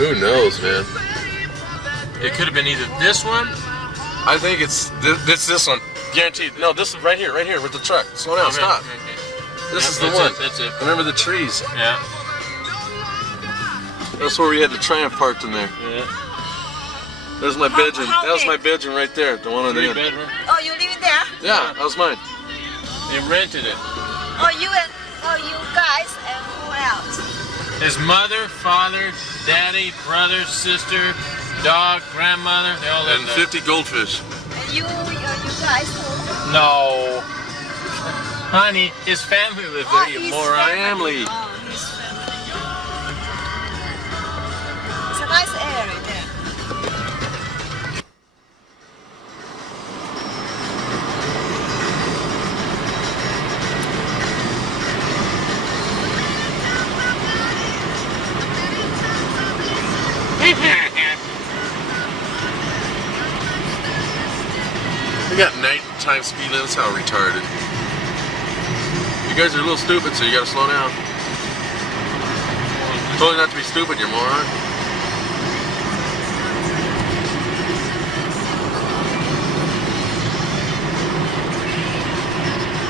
Who knows, man? It could have been either this one. I think it's this one. Guaranteed. No, this is right here with the truck. Slow down, stop. Okay. This is the that's one. That's it. Remember the trees? Yeah. That's where we had the Triumph parked in there. Yeah. There's my bedroom. how That was my big? bedroom right there. The one on the end. Bedroom. Oh, you live in there? Yeah, that was mine. They rented it. Oh, you guys and who else? His mother, father, daddy, brother, sister, dog, grandmother, they all live And there. 50 goldfish. And you guys too? No. Honey, his family lived there, you his moron. Family. Oh, his family. It's a nice area there. We got nighttime speed limits. How retarded. You guys are a little stupid, so you gotta slow down. Told you not to be stupid, you moron.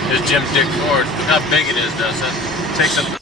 There's Jim Dick Ford. Look how big it is, doesn't it? Takes up